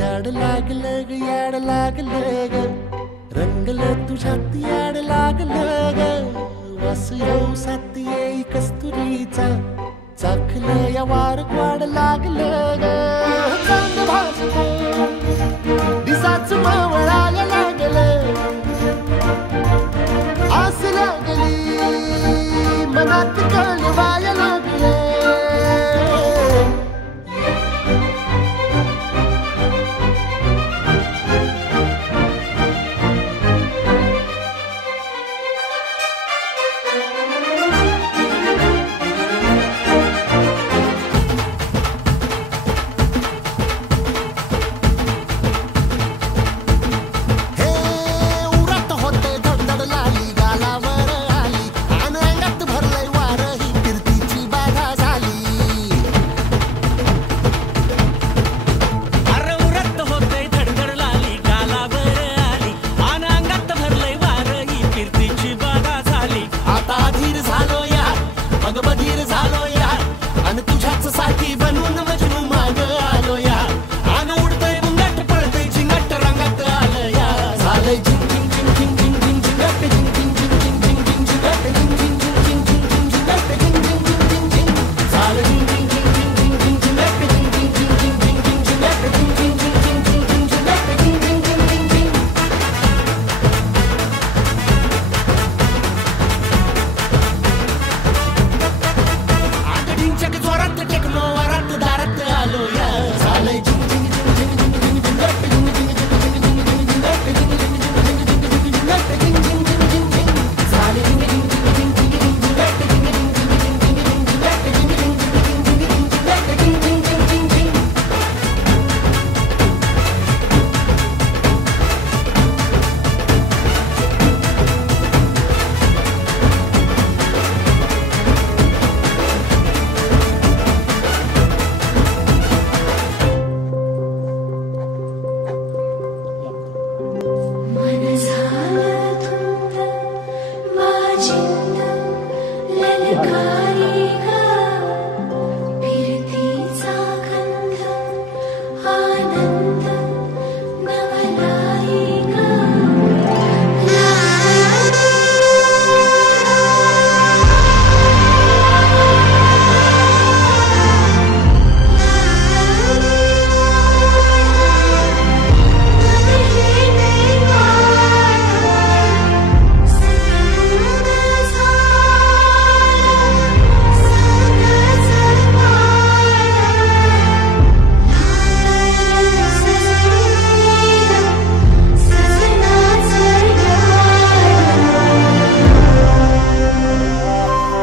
याड लागलं ग याड लागलं ग रंगलं तुझ्यात याड लागलं ग वास येऊ साथ येई कस्तुरीचा चाखलं या वार वाड लागलं ग चांद भाजलं दिसाच मावळायला लागलं आस लागली मनात कळवायला लागलं बधीर झालो यार आणि तुझ्याच साठी बनून मजनू माग आलो यार आन उडतय बुंगट पळतय झिंगट रंगात आलं यार झालंय झिंग झिंग झिंग झिंग झिंग झिंग झिंगट झिंग झिंग झिंग झिंग झिंग झिंग झिंगट झिंग झिंग झिंग झिंग झिंग झिंगट झिंग झिंग झिंग झिंग झालं झिंग झिंग झिंग झिंग झिंग झिंग झिंगट झिंग झिंग झिंग झिंग झिंग झिंग झिंगट झिंग झिंग झिंग झिंग झिंग झिंग झिंग झिंग झिंग झिंग जोरात टेक्नो वरात दारात आलो या झालंय झिंग झिंग झिंग झिंग झिंग झिंग झिंगट झिंग झिंग झिंग झिंग झिंग झिंगट झिंग झिंग झिंग झिंग झिंग झिंगट झिंग झिंग झिंग झिंग झिंग झालंय झिंग झिंग झिंग झिंग झिंग झिंगट झिंग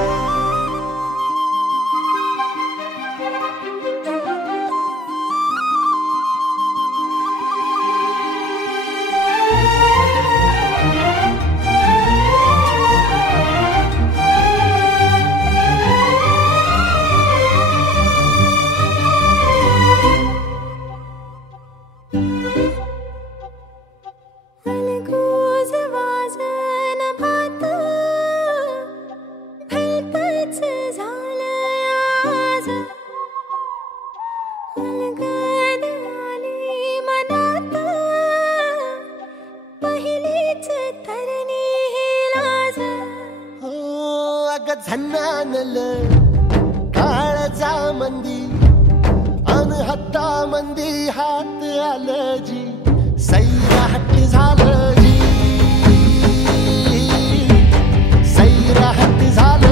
झिंग झिंग झिंग झिंग झिंगट झिंग झिंग झिंग झिंग झिंग झिंग झिंग झिंग झन्नानलं काळजा मंदी अन हत्ता मंदी हात आलं जी सैराट झालं जी सैराट झालं